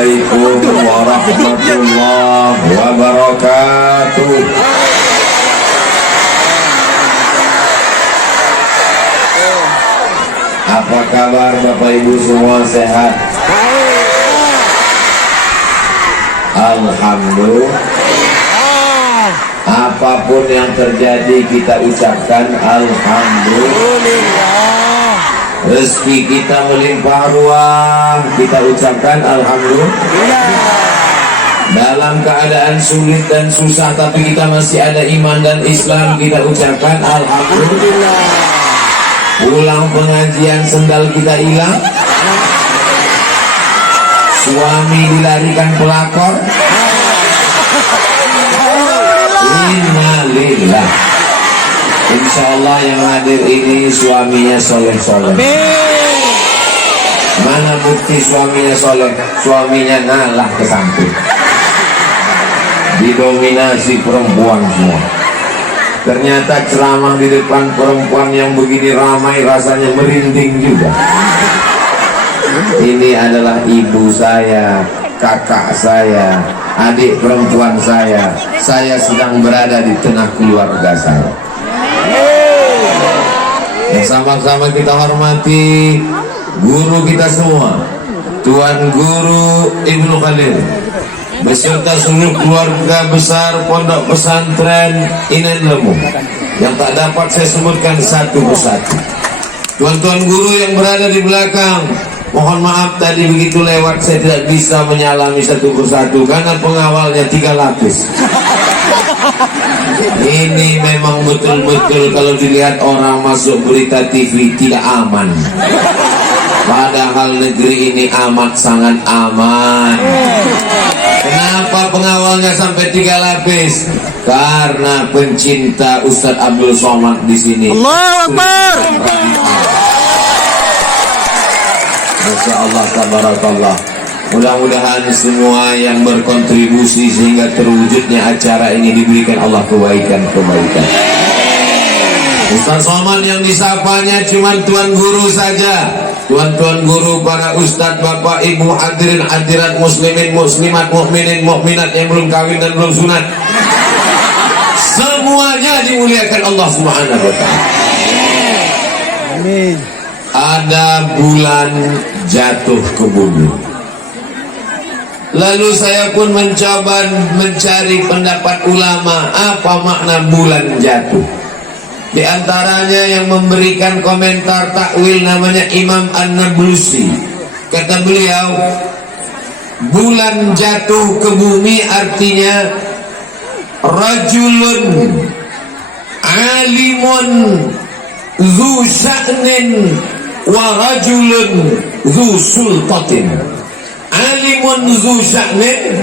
Assalamualaikum warahmatullahi wabarakatuh. Apa kabar Bapak Ibu semua, sehat? Alhamdulillah. Apapun yang terjadi kita ucapkan alhamdulillah. Rezeki kita melimpah ruah, kita ucapkan alhamdulillah. Dalam keadaan sulit dan susah tapi kita masih ada iman dan Islam, kita ucapkan alhamdulillah. Pulang pengajian sendal kita hilang, suami dilarikan pelakor, innalillah. Insya Allah yang hadir ini suaminya soleh-soleh. Mana bukti suaminya soleh? Suaminya ngalah ke samping, didominasi perempuan semua. Ternyata ceramah di depan perempuan yang begini ramai rasanya merinding juga. Ini adalah ibu saya, kakak saya, adik perempuan saya. Saya sedang berada di tengah keluarga saya. Yang sama-sama kita hormati guru kita semua, Tuan Guru Ibnu Khalil, beserta seluruh keluarga besar Pondok Pesantren Inen Lemu. Yang tak dapat saya sebutkan satu persatu. Tuan-tuan guru yang berada di belakang, mohon maaf tadi begitu lewat saya tidak bisa menyalami satu persatu karena pengawalnya 3 lapis. Ini memang betul-betul kalau dilihat orang masuk berita TV tidak aman. Padahal negeri ini amat sangat aman. Kenapa pengawalnya sampai 3 lapis? Karena pencinta Ustadz Abdul Somad di sini. Allahu Akbar. Masya Allah, tabarakallah. Mudah-mudahan semua yang berkontribusi sehingga terwujudnya acara ini diberikan Allah kebaikan-kebaikan. Ustaz Somad yang disapanya cuma Tuan Guru saja. Tuan-tuan guru, para ustadz, bapak, ibu, hadirin, hadirat, muslimin, muslimat, mukminin, mukminat yang belum kawin dan belum sunat, semuanya dimuliakan Allah Subhanahu wa ta'ala. Amin. Ada bulan jatuh ke bumi. Lalu saya pun mencoba mencari pendapat ulama apa makna bulan jatuh. Di antaranya yang memberikan komentar takwil namanya Imam An-Nablusi. Kata beliau, bulan jatuh ke bumi artinya rajulun alimun zu sya'nin wa rajulun zu sultatin. Alimun zu sya'nin,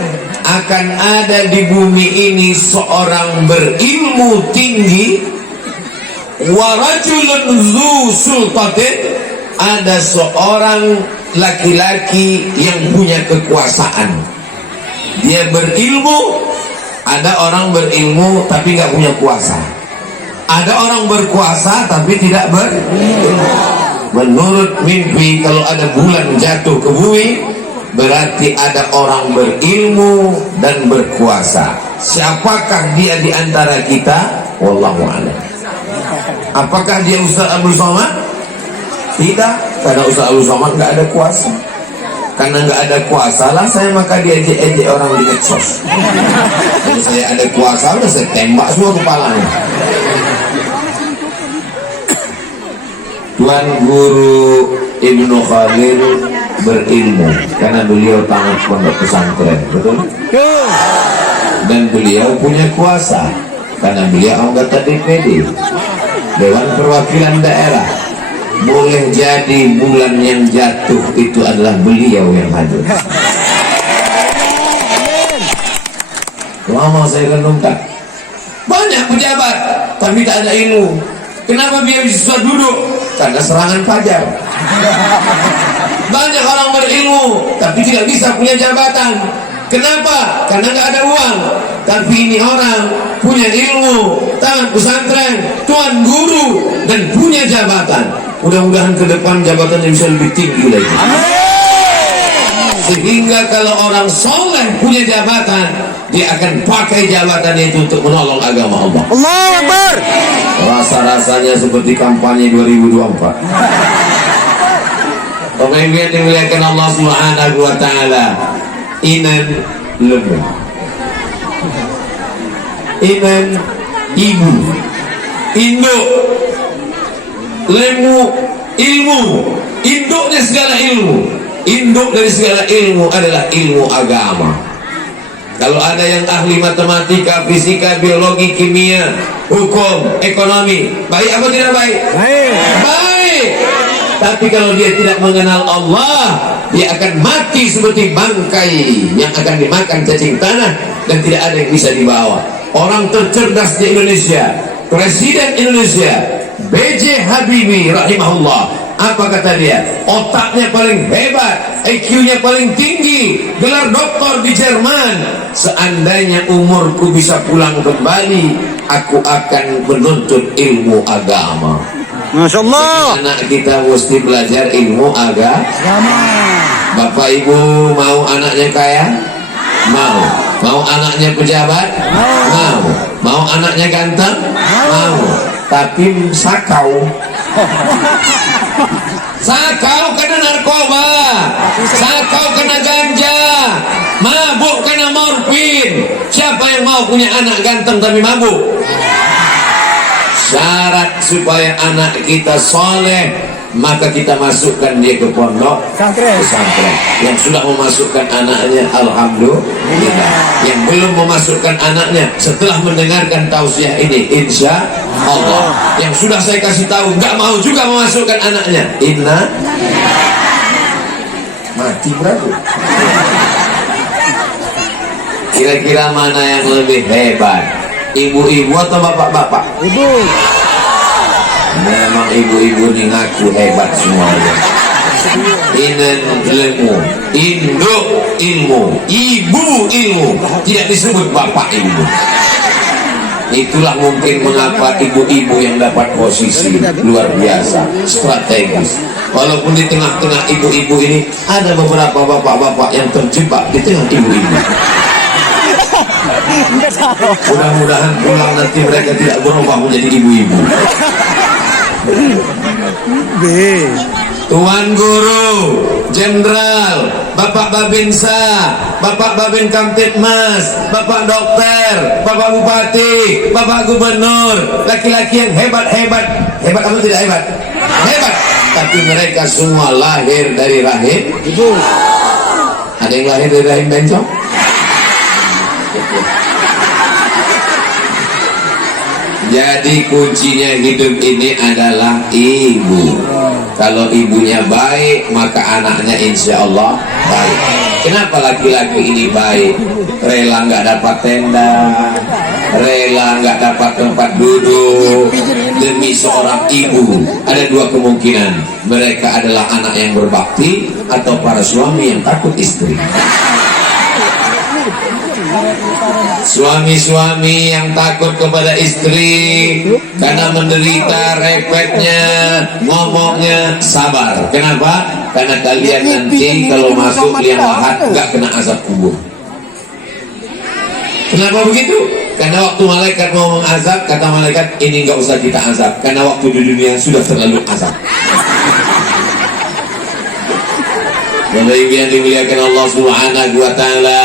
akan ada di bumi ini seorang berilmu tinggi, wa rajulun zu sultatin, ada seorang laki-laki yang punya kekuasaan. Dia berilmu. Ada orang berilmu tapi nggak punya kuasa. Ada orang berkuasa tapi tidak berilmu. Menurut mimpi, kalau ada bulan jatuh ke bumi berarti ada orang berilmu dan berkuasa. Siapakah dia di antara kita? Wallahu a'lam. Apakah dia Ustaz Abdul Somad? Tidak, karena Ustaz Abdul Somad nggak ada kuasa. Karena nggak ada kuasa lah saya maka diejek-ejek orang di medsos. Kalau saya ada kuasa udah saya tembak semua kepalanya. Tuan Guru Ibnu Khalil berilmu karena beliau tamat pondok pesantren, betul? Dan beliau punya kuasa karena beliau anggota DPD, Dewan Perwakilan Daerah. Boleh jadi bulan yang jatuh itu adalah beliau yang hadir. Lama saya renungkan, banyak pejabat tapi tak ada ilmu. Kenapa dia bisa duduk? Karena serangan fajar. Banyak orang berilmu tapi tidak bisa punya jabatan. Kenapa? Karena nggak ada uang. Tapi ini orang punya ilmu, tamat pesantren, tuan guru, dan punya jabatan. Mudah-mudahan ke depan jabatannya bisa lebih tinggi lagi. Sehingga kalau orang soleh punya jabatan, dia akan pakai jabatan itu untuk menolong agama Allah. Allahu Akbar. Rasa-rasanya seperti kampanye 2024. Pemimpin dimuliakan Allah Subhanahu wa taala. Inan lemu. Inan ibu. Induk. Lemu ilmu. Induknya segala ilmu. Induk dari segala ilmu adalah ilmu agama. Kalau ada yang ahli matematika, fisika, biologi, kimia, hukum, ekonomi, baik apa tidak baik? Baik. Baik. Tapi kalau dia tidak mengenal Allah, dia akan mati seperti bangkai yang akan dimakan cacing tanah dan tidak ada yang bisa dibawa. Orang tercerdas di Indonesia, Presiden Indonesia, B.J. Habibie rahimahullah, apa kata dia? Otaknya paling hebat, IQ-nya paling tinggi, gelar doktor di Jerman. Seandainya umurku bisa pulang kembali, aku akan menuntut ilmu agama. Masya Allah. Anak kita mesti belajar ilmu agama. Bapak ibu mau anaknya kaya? Mau. Mau anaknya pejabat? Mau. Mau anaknya ganteng? Mau. Tapi sakau. Sakau kena narkoba, sakau kena ganja, mabuk kena morfin. Siapa yang mau punya anak ganteng tapi mabuk? Syarat supaya anak kita soleh, maka kita masukkan dia ke pondok pesantren. Yang sudah memasukkan anaknya, alhamdulillah. Yang belum memasukkan anaknya, setelah mendengarkan tausiah ini, insya Allah. Yang sudah saya kasih tahu nggak mau juga memasukkan anaknya, inna mati berapa? Kira-kira mana yang lebih hebat? Ibu-ibu atau bapak-bapak? Ibu. Memang ibu-ibu ini ngaku hebat semuanya. Inan ilmu, induk ilmu, ibu ilmu, tidak disebut bapak ilmu. Itulah mungkin mengapa ibu-ibu yang dapat posisi luar biasa, strategis. Walaupun di tengah-tengah ibu-ibu ini ada beberapa bapak-bapak yang terjebak di tengah ibu-ibu. Mudah-mudahan pulang nanti mereka tidak berubah menjadi ibu-ibu. Tuan Guru, Jenderal, Bapak Babinsa, Bapak Babin Kamtibmas, Bapak Dokter, Bapak Bupati, Bapak Gubernur, laki-laki yang hebat-hebat. Hebat apa tidak hebat? Hebat. Tapi mereka semua lahir dari rahim ibu. Ada yang lahir dari rahim bencong? Jadi kuncinya hidup ini adalah ibu. Kalau ibunya baik, maka anaknya insya Allah baik. Kenapa laki-laki ini baik? Rela nggak dapat tenda, rela nggak dapat tempat duduk demi seorang ibu. Ada dua kemungkinan, mereka adalah anak yang berbakti atau para suami yang takut istri. Suami-suami yang takut kepada istri karena menderita repetnya, ngomongnya, sabar. Kenapa? Karena kalian nanti kalau masuk liang lahat nggak kena azab kubur. Kenapa begitu? Karena waktu malaikat mau mengazab, kata malaikat, ini nggak usah kita azab, karena waktu di dunia sudah terlalu azab. Bapak Ibu yang dimuliakan Allah Subhanahu wa taala,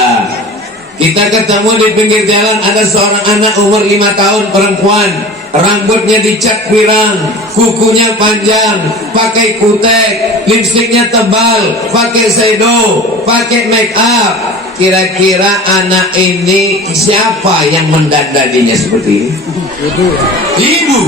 kita ketemu di pinggir jalan, ada seorang anak umur 5 tahun perempuan, rambutnya dicat pirang, kukunya panjang, pakai kutek, lipstiknya tebal, pakai shadow, pakai make up. Kira-kira anak ini siapa yang mendandaninya seperti ini? Ibu.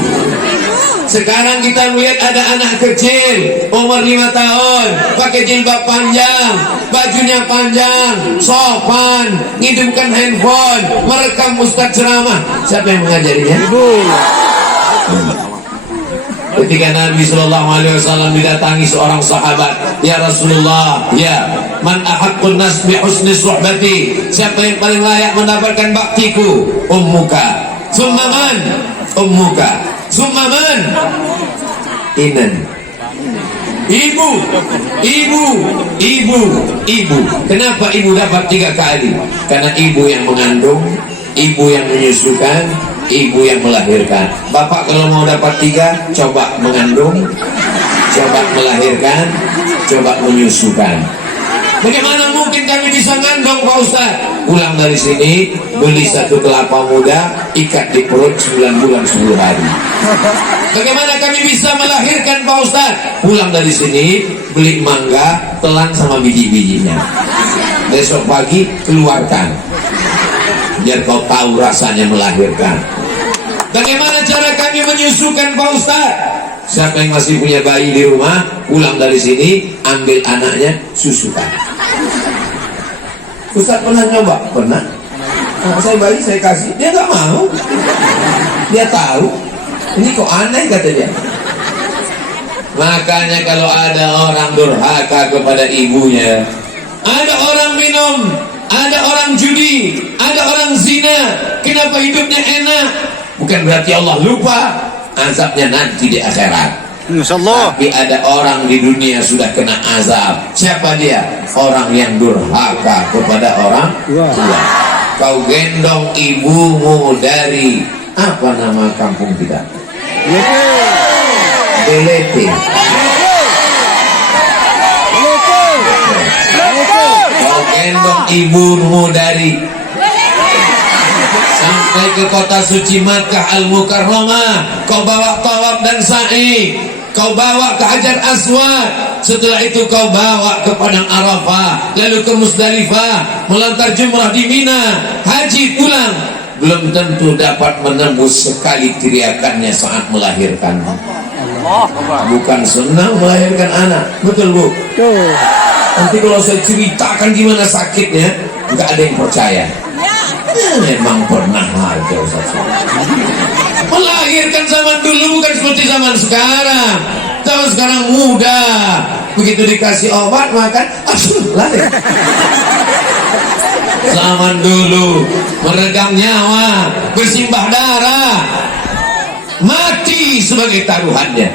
Sekarang kita melihat ada anak kecil umur 5 tahun, pakai jilbab panjang, bajunya panjang, sopan, ngidupkan handphone, merekam ustaz ceramah. Siapa yang mengajarinya? Ibu. Ketika Nabi SAW didatangi seorang sahabat, ya Rasulullah, ya man ahaqqun nas bi husni suhbati, siapa yang paling layak mendapatkan baktiku? Ummuka. Summa man? Ummuka. Summa man? Inan. Ibu, ibu, ibu, ibu. Kenapa ibu dapat 3 kali? Karena ibu yang mengandung, ibu yang menyusukan, ibu yang melahirkan. Bapak kalau mau dapat 3, coba mengandung, coba melahirkan, coba menyusukan. Bagaimana mungkin kami bisa ngandung Pak Ustaz? Pulang dari sini, beli 1 kelapa muda, ikat di perut 9 bulan 10 hari. Bagaimana kami bisa melahirkan Pak Ustaz? Pulang dari sini, beli mangga, telan sama biji-bijinya. Besok pagi, keluarkan. Biar kau tahu rasanya melahirkan. Bagaimana cara kami menyusukan Pak Ustaz? Siapa yang masih punya bayi di rumah, pulang dari sini, ambil anaknya, susukan. Ustaz pernah nyoba? Pernah. Nah, saya bayi, saya kasih. Dia nggak mau. Dia tahu. Ini kok aneh kata dia. Makanya kalau ada orang durhaka kepada ibunya, ada orang minum, ada orang judi, ada orang zina, kenapa hidupnya enak? Bukan berarti Allah lupa, azabnya nanti di akhirat. Insyaallah. Tapi ada orang di dunia sudah kena azab. Siapa dia? Orang yang durhaka kepada orang tua. Kau gendong ibumu dari apa nama kampung kita? Belete. Kau gendong ibumu dari sampai ke kota suci Makkah Al-Mukarramah. Kau bawa tawaf dan sa'i, kau bawa ke Hajar Aswad, setelah itu kau bawa ke Padang Arafah, lalu ke Musdalifah, melontar jumrah di Mina, haji pulang. Belum tentu dapat menembus sekali teriakannya saat melahirkan. Bukan senang melahirkan anak, betul Bu? Nanti kalau saya ceritakan gimana sakitnya, nggak ada yang percaya. Memang pernah aja Ustaz. Melahirkan zaman dulu bukan seperti zaman sekarang. Zaman sekarang mudah, begitu dikasih obat makan, lahir. Zaman dulu meregang nyawa, bersimbah darah, mati sebagai taruhannya.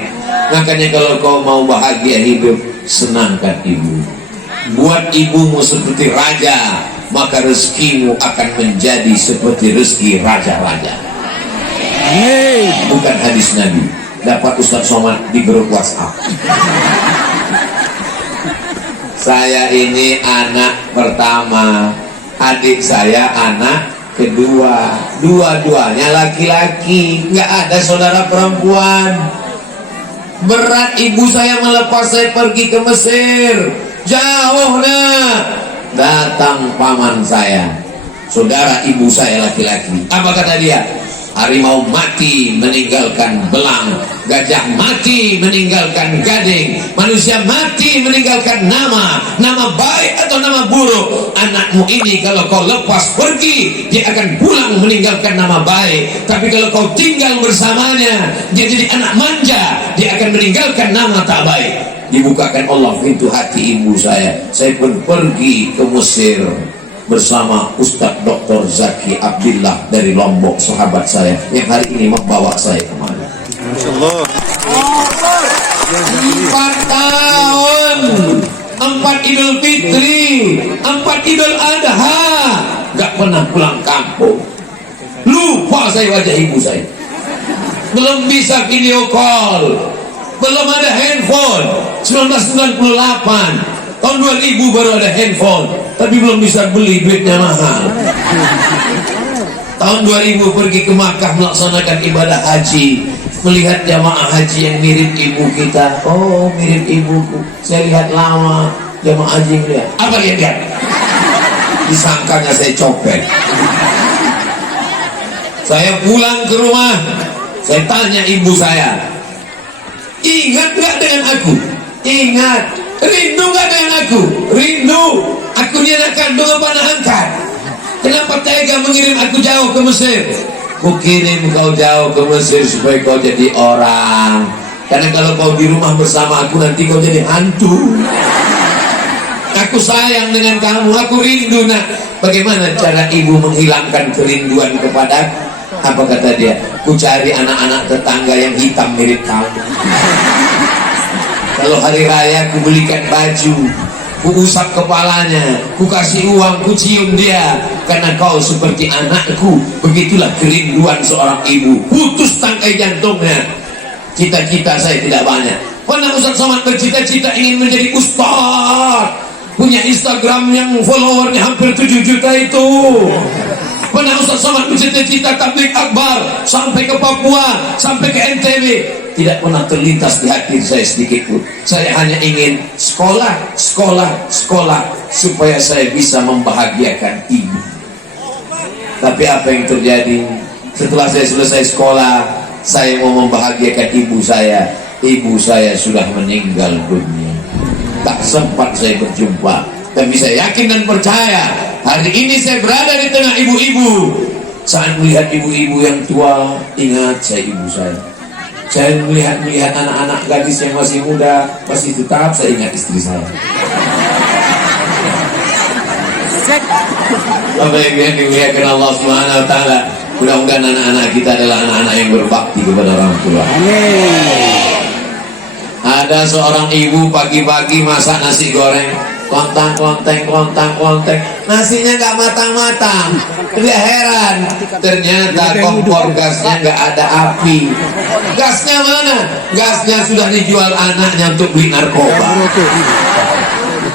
Makanya kalau kau mau bahagia hidup, senangkan ibu. Buat ibumu seperti raja, maka rezekimu akan menjadi seperti rezeki raja-raja. Bukan hadis Nabi. Dapat Ustaz Somad di grup WhatsApp. Saya ini anak pertama, adik saya anak kedua, dua-duanya laki-laki, nggak ada saudara perempuan. Berat ibu saya melepas saya pergi ke Mesir, jauh nak. Datang paman saya, saudara ibu saya laki-laki. Apa kata dia? Harimau mati meninggalkan belang, gajah mati meninggalkan gading, manusia mati meninggalkan nama baik atau nama buruk. Anakmu ini kalau kau lepas pergi, dia akan pulang meninggalkan nama baik. Tapi kalau kau tinggal bersamanya, dia jadi anak manja, dia akan meninggalkan nama tak baik. Dibukakan Allah pintu hati ibu saya pun pergi ke Mesir bersama Ustadz Dr. Zaki Abdillah dari Lombok, sahabat saya yang hari ini membawa saya kemari. Insyaallah. 4 tahun, 4 Idul Fitri, 4 Idul Adha, gak pernah pulang kampung. Lupa saya wajah ibu saya. Belum bisa video call, belum ada handphone. 1998 tahun 2000 baru ada handphone, tapi belum bisa beli, duitnya mahal. Tahun 2000 pergi ke Makkah melaksanakan ibadah haji, melihat jamaah haji yang mirip ibu kita. Oh, mirip ibuku. Saya lihat lama jamaah haji melihat. Apa dia lihat? Disangkanya saya copet. Saya pulang ke rumah, saya tanya ibu saya, ingat gak dengan aku? Ingat. Rindu gak dengan aku? Rindu. Aku ni anak kandung apa anak angkat? Kenapa tega mengirim aku jauh ke Mesir? Ku kirim kau jauh ke Mesir supaya kau jadi orang. Karena kalau kau di rumah bersama aku, nanti kau jadi hantu. Aku sayang dengan kamu, aku rindu nak. Bagaimana cara ibu menghilangkan kerinduan kepada? Apa kata dia? Ku cari anak-anak tetangga yang hitam mirip kamu. Kalau hari raya ku belikan baju, ku usap kepalanya, ku kasih uang, ku cium dia, karena kau seperti anakku. Begitulah kerinduan seorang ibu. Putus tangkai jantungnya. Cita-cita saya tidak banyak. Pernah Ustaz Somad bercita-cita ingin menjadi ustaz, punya Instagram yang followernya hampir 7 juta itu. Pernah Ustaz Somad bercita-cita tabligh akbar sampai ke Papua, sampai ke NTB. Tidak pernah terlintas di hati saya sedikit pun. Saya hanya ingin sekolah, supaya saya bisa membahagiakan ibu. Tapi apa yang terjadi? Setelah saya selesai sekolah, saya mau membahagiakan ibu saya. Ibu saya sudah meninggal dunia. Tak sempat saya berjumpa. Tapi saya yakin dan percaya, hari ini saya berada di tengah ibu-ibu. Saat melihat ibu-ibu yang tua, ingat saya ibu saya. Saya melihat anak-anak gadis yang masih muda, masih tetap, saya ingat istri saya. Bapak Ibu yang dimuliakan Allah Subhanahu wa taala, mudah-mudahan anak-anak kita adalah anak-anak yang berbakti kepada orang tua. Amin. Ada seorang ibu pagi-pagi masak nasi goreng, klontang, nasinya nggak matang-matang. Dia heran, ternyata kompor gasnya nggak ada api. Gasnya mana? Gasnya sudah dijual anaknya untuk beli narkoba.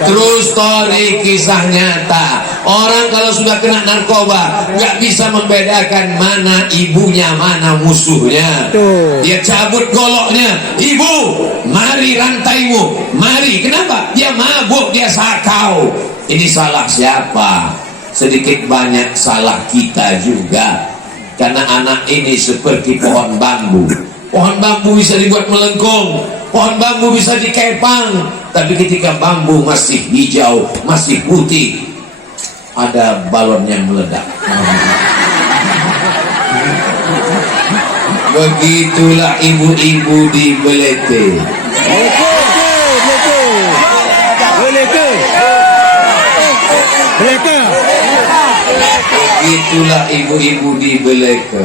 True story, kisah nyata. Orang kalau sudah kena narkoba nggak bisa membedakan mana ibunya, mana musuhnya. Dia cabut goloknya, ibu, mari rantaimu, mari. Kenapa? Dia mabuk, dia sakau. Ini salah siapa? Sedikit banyak salah kita juga. Karena anak ini seperti pohon bambu. Pohon bambu bisa dibuat melengkung, pohon bambu bisa dikepang, tapi ketika bambu masih hijau, masih putih, ada balon yang meledak. Begitulah ibu-ibu di Belete. Begitulah ibu-ibu di Belete.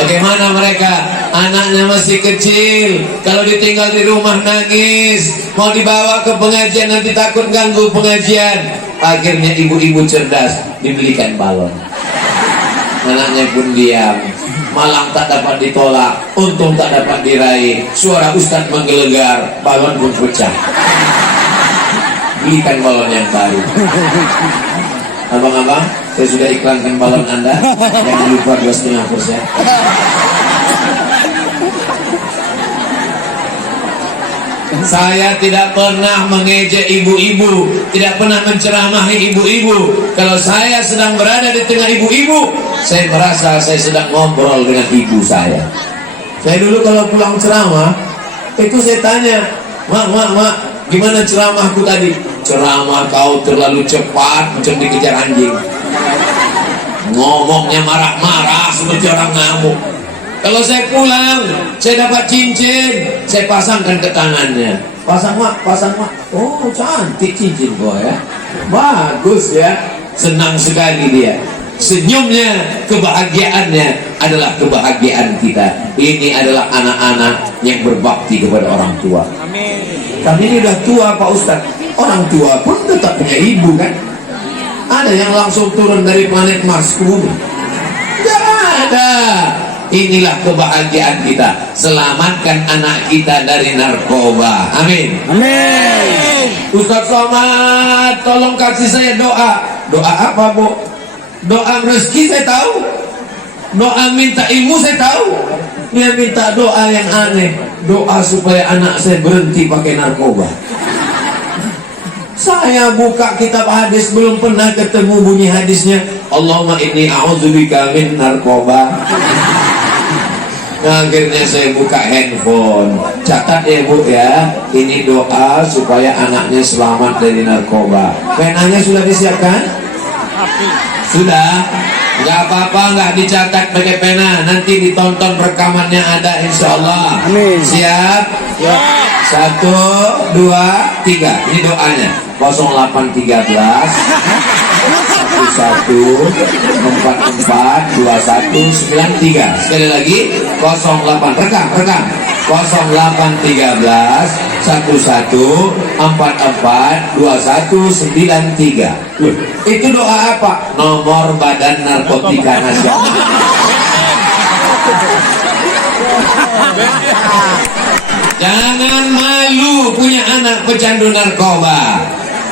Bagaimana mereka? Anaknya masih kecil, kalau ditinggal di rumah nangis, mau dibawa ke pengajian nanti takut ganggu pengajian. Akhirnya ibu-ibu cerdas, dibelikan balon. Anaknya pun diam, malang tak dapat ditolak, untung tak dapat diraih. Suara ustadz menggelegar, balon pun pecah. Belikan balon yang baru. Abang-abang, saya sudah iklankan balon Anda. Jangan lupa 2,5%. Saya tidak pernah mengejek ibu-ibu, tidak pernah menceramahi ibu-ibu. Kalau saya sedang berada di tengah ibu-ibu, saya merasa saya sedang ngobrol dengan ibu saya. Saya dulu kalau pulang ceramah, itu saya tanya, mak, gimana ceramahku tadi? Ceramah kau terlalu cepat, macam dikejar anjing. Ngomongnya marah-marah seperti orang ngamuk. Kalau saya pulang, saya dapat cincin, saya pasangkan ke tangannya. Pasang mak. Oh, cantik cincin kau ya. Bagus ya. Senang sekali dia. Senyumnya, kebahagiaannya adalah kebahagiaan kita. Ini adalah anak-anak yang berbakti kepada orang tua. Amin. Kami ini udah tua Pak Ustadz. Orang tua pun tetap punya ibu kan. Ada yang langsung turun dari planet Mars ke bumi? Tidak ada. Inilah kebahagiaan kita. Selamatkan anak kita dari narkoba. Amin. Amin. Ustaz Somad, tolong kasih saya doa. Doa apa, Bu? Doa rezeki saya tahu. Doa minta ilmu saya tahu. Dia minta doa yang aneh. Doa supaya anak saya berhenti pakai narkoba. Saya buka kitab hadis, belum pernah ketemu bunyi hadisnya Allahumma inni a'udzubika min narkoba. Nah, akhirnya saya buka handphone. Catat ya Bu ya, ini doa supaya anaknya selamat dari narkoba. Penanya sudah disiapkan? Sudah? Gak apa-apa, gak dicatat pakai pena. Nanti ditonton rekamannya ada insyaallah. Amin. Siap? Ya. 1, 2, 3. Ini doanya. 0813 11 44 22 2193. Sekali lagi 08, rekam 0813 1144 2193. Itu doa apa? Nomor Badan Narkotika Nasional. Jangan malu punya anak pecandu narkoba.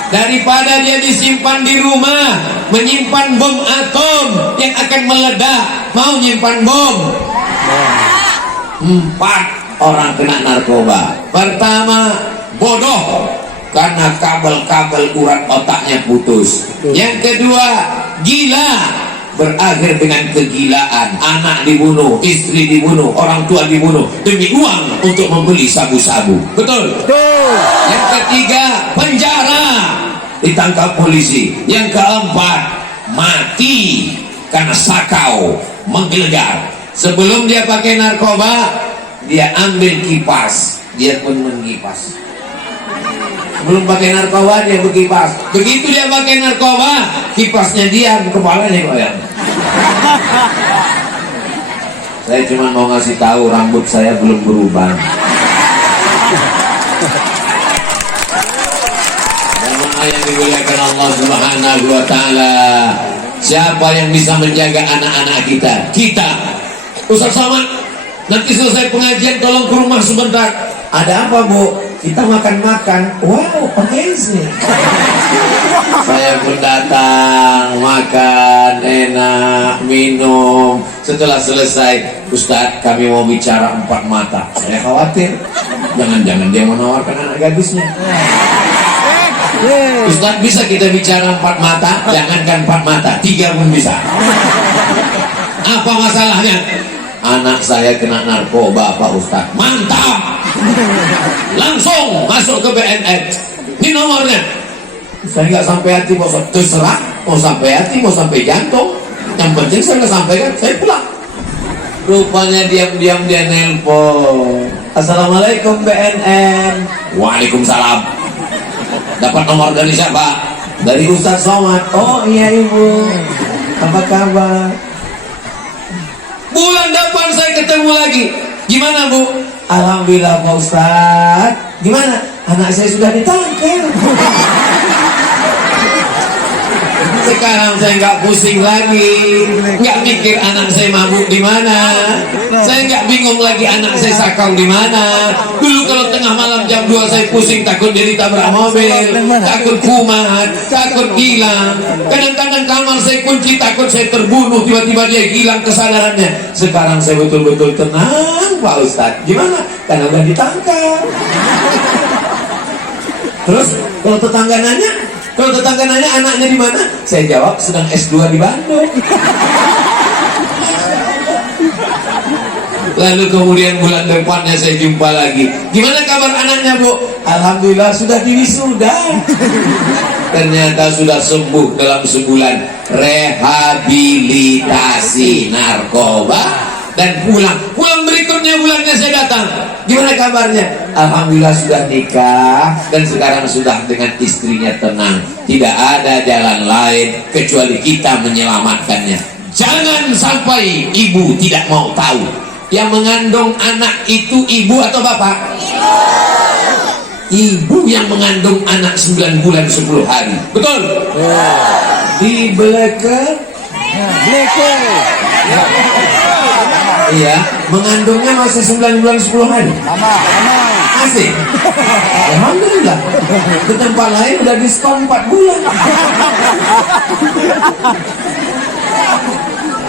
Daripada dia disimpan di rumah menyimpan bom atom yang akan meledak, mau nyimpan bom. 4 orang kena narkoba. Pertama, bodoh karena kabel-kabel urat otaknya putus. Yang kedua, gila, berakhir dengan kegilaan. Anak dibunuh, istri dibunuh, orang tua dibunuh demi uang untuk membeli sabu-sabu. Betul? Yang ketiga, penjara, ditangkap polisi. Yang keempat, mati karena sakau menggelegar. Sebelum dia pakai narkoba, dia ambil kipas, dia pun mengkipas. Belum pakai narkoba dia berkipas. Begitu dia pakai narkoba, kipasnya diam, kepalanya goyang. Saya cuma mau ngasih tahu rambut saya belum berubah. Jamaah yang dimuliakan Allah Subhanahu wa taala. Siapa yang bisa menjaga anak-anak kita? Kita. Ustaz Somad, nanti selesai pengajian tolong ke rumah sebentar. Ada apa, Bu? Kita makan-makan. Wow, amazing. Saya pun datang, makan, enak, minum. Setelah selesai, Ustadz, kami mau bicara 4 mata. Saya khawatir, jangan-jangan dia menawarkan anak gadisnya. Ustadz, bisa kita bicara 4 mata? Jangankan 4 mata, 3 pun bisa. Apa masalahnya? Anak saya kena narkoba, Pak Ustadz. Mantap! Langsung masuk ke BNN. Ini nomornya. Saya nggak sampai hati, Pak Ustadz. Terserah, mau sampai hati, mau sampai jantung. Yang penting saya nggak sampaikan, saya pulang. Rupanya diam-diam dia nelpon. Assalamualaikum BNN. Waalaikumsalam. Dapat nomor dari siapa? Dari Ustadz Somad. Oh iya Ibu, apa kabar? Bulan depan saya ketemu lagi. Gimana Bu? Alhamdulillah Pak Ustadz. Gimana? Anak saya sudah ditangkap. Sekarang saya nggak pusing lagi, nggak mikir anak saya mabuk di mana, saya nggak bingung lagi anak saya sakau di mana. Dulu kalau tengah malam jam 2 saya pusing, takut dia ditabrak mobil, takut kumat, takut hilang. Kadang-kadang kamar saya kunci, takut saya terbunuh, tiba-tiba dia hilang kesadarannya. Sekarang saya betul-betul tenang, Pak Ustadz. Gimana? Karena udah ditangkap. Terus kalau tetangga nanya anaknya di mana? Saya jawab sedang S2 di Bandung. Lalu kemudian bulan depannya saya jumpa lagi. Gimana kabar anaknya Bu? Alhamdulillah sudah diwisuda. Ternyata sudah sembuh dalam sebulan. Rehabilitasi narkoba. Dan pulang berikutnya bulannya saya datang. Gimana kabarnya? Alhamdulillah sudah nikah dan sekarang sudah dengan istrinya tenang. Tidak ada jalan lain kecuali kita menyelamatkannya. Jangan sampai ibu tidak mau tahu. Yang mengandung anak itu ibu atau bapak? Ibu yang mengandung anak 9 bulan 10 hari. Betul? Di belakang. Iya, mengandungnya masih 9 bulan 10 hari. Masih. Alhamdulillah. Di tempat lain udah diskon 4 bulan.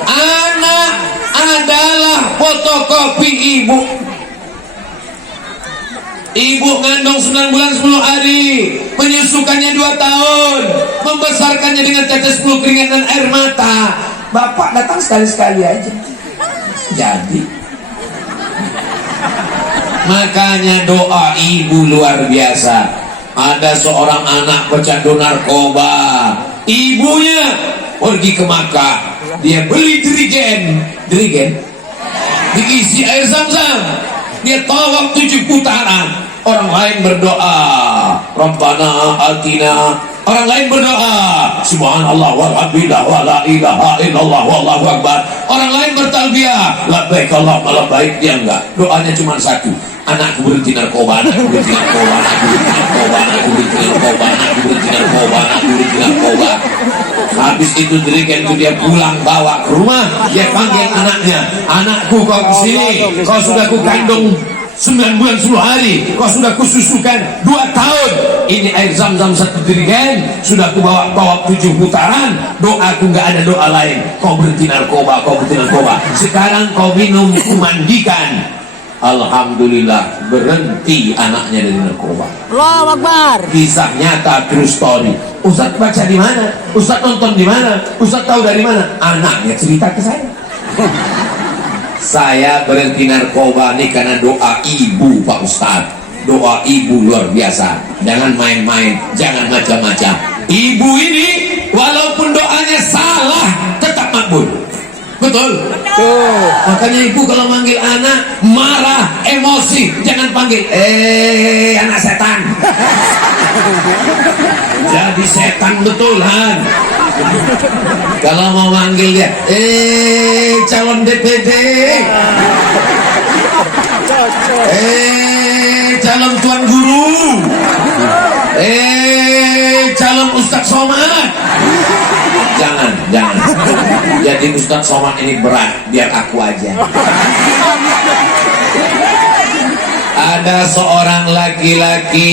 Anak adalah fotokopi ibu. Ibu ngandung 9 bulan 10 hari, menyusukannya 2 tahun, membesarkannya dengan tetes peluh keringat dan air mata. Bapak datang sekali-sekali aja. Jadi makanya doa ibu luar biasa. Ada seorang anak pecandu narkoba, ibunya pergi ke Makkah, dia beli jerigen diisi air zam-zam, dia tawaf 7 putaran. Orang lain berdoa Rabbana atina, orang lain berdoa Subhanallah walhamdulillah wa la ilaha illallah wallahu akbar. orang lain bertalbiyah labbaik Allahumma labbaik, dia enggak. Doanya cuma satu, anakku berhenti narkoba, anakku berhenti narkoba, anakku berhenti narkoba, anakku berhenti narkoba, anakku berhenti narkoba, anakku berhenti narkoba. Habis itu dirikan itu dia pulang bawa ke rumah, dia panggil anaknya, anakku kau kesini, kau sudah ku kandung 9 bulan 10 hari, kau sudah kususukan 2 tahun. Ini air zam-zam 1 jerigen, sudah ku bawa 7 putaran. Doaku nggak ada doa lain. Kau berhenti narkoba, kau berhenti narkoba. Sekarang kau minum, ku mandikan. Alhamdulillah berhenti anaknya dari narkoba. Allahu Akbar. Kisah nyata, true story. Ustaz baca di mana? Ustaz nonton di mana? Ustaz tahu dari mana? Anaknya cerita ke saya. Saya berhenti narkoba ini karena doa ibu, Pak Ustaz. Doa ibu luar biasa. Jangan main-main, jangan macam-macam. Ibu ini walaupun doanya salah tetap makbul. Betul? Tuh. Makanya ibu kalau manggil anak marah, emosi, jangan panggil anak setan. Jadi setan betulan. Kalau mau manggil dia calon DPD, calon tuan guru, calon Ustadz Somad. Jangan. Jadi Ustadz Somad ini berat, biar aku aja. Ada seorang laki-laki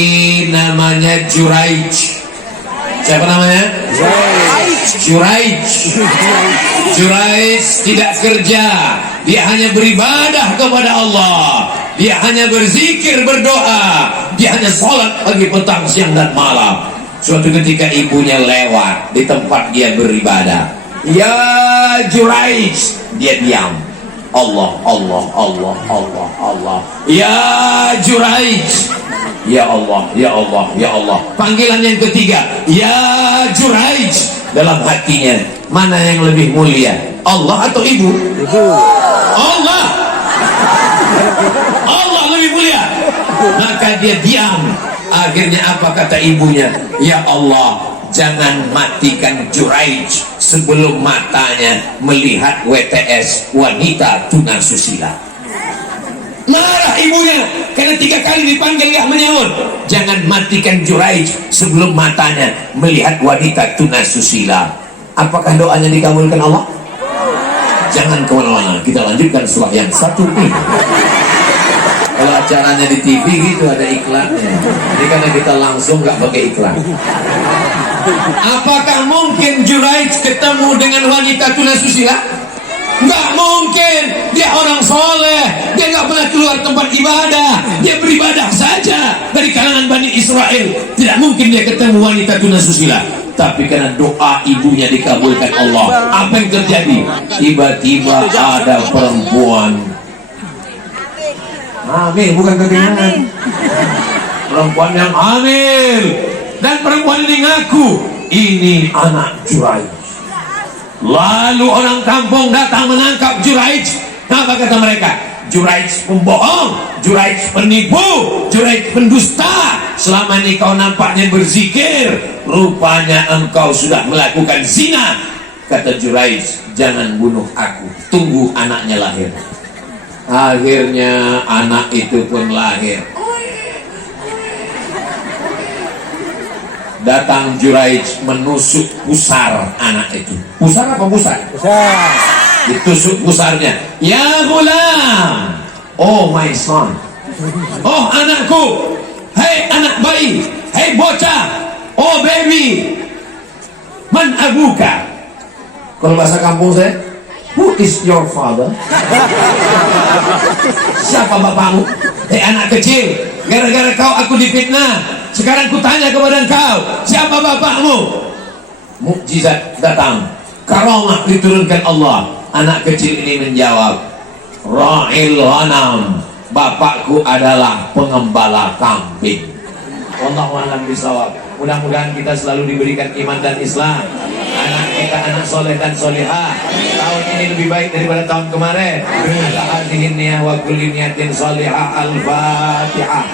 namanya Juraij. Siapa namanya? Juraij tidak kerja, dia hanya beribadah kepada Allah, dia hanya berzikir, berdoa, dia hanya sholat pagi, petang, siang dan malam. Suatu ketika ibunya lewat di tempat dia beribadah. Ya Juraij, dia diam. Allah. Ya Juraij. Ya Allah. Panggilan yang ketiga, ya Juraij. Dalam hatinya, mana yang lebih mulia, Allah atau ibu? Allah lebih mulia. Maka dia diam. Akhirnya apa kata ibunya? Ya Allah, jangan matikan Juraij sebelum matanya melihat WTS, wanita tunasusila. Marah ibunya karena 3 kali dipanggil gak menyaut. Jangan matikan Juraij sebelum matanya melihat wanita tunasusila. Apakah doanya dikabulkan Allah? Jangan kemana-mana, kita lanjutkan surah yang satu ini. Kalau acaranya di TV gitu ada iklannya. Ini karena kita langsung nggak pakai iklan. Apakah mungkin Juraij ketemu dengan wanita tunasusila? Nggak mungkin. Dia orang soleh, dia nggak pernah keluar tempat ibadah, dia beribadah saja dari kalangan Bani Israel. Tidak mungkin dia ketemu wanita tunasusila. Tapi karena doa ibunya dikabulkan Allah, apa yang terjadi? Tiba-tiba ada perempuan hamil, bukan kekenyangan, perempuan yang hamil, dan perempuan ini ngaku ini anak Juraij. Lalu orang kampung datang menangkap Juraij. Apa kata mereka? Juraij pembohong, Juraij penipu, Juraij pendusta. Selama ini kau nampaknya berzikir, rupanya engkau sudah melakukan zina. Kata Juraij, jangan bunuh aku, tunggu anaknya lahir. Akhirnya anak itu pun lahir. Datang Juraij menusuk pusar anak itu. Pusar apa pusar? Pusar. Ditusuk pusarnya. Ya gulam, oh my son, oh anakku, hei anak bayi, hei bocah, oh baby, man abuka. Kalau bahasa kampung saya, who is your father? Siapa bapakmu? Hei anak kecil, gara-gara kau aku difitnah. Sekarang kutanya kepada engkau, siapa bapakmu? Mukjizat datang, karamah diturunkan Allah. Anak kecil ini menjawab, Ra'il ghanam, bapakku adalah pengembala kambing. Wallahu a'lam bishawab. Mudah-mudahan kita selalu diberikan iman dan Islam. Anak kita anak soleh dan solehah. Tahun ini lebih baik daripada tahun kemarin. Ala hadhihi niyah wa kulli niyatin solehah. Al-Fatihah.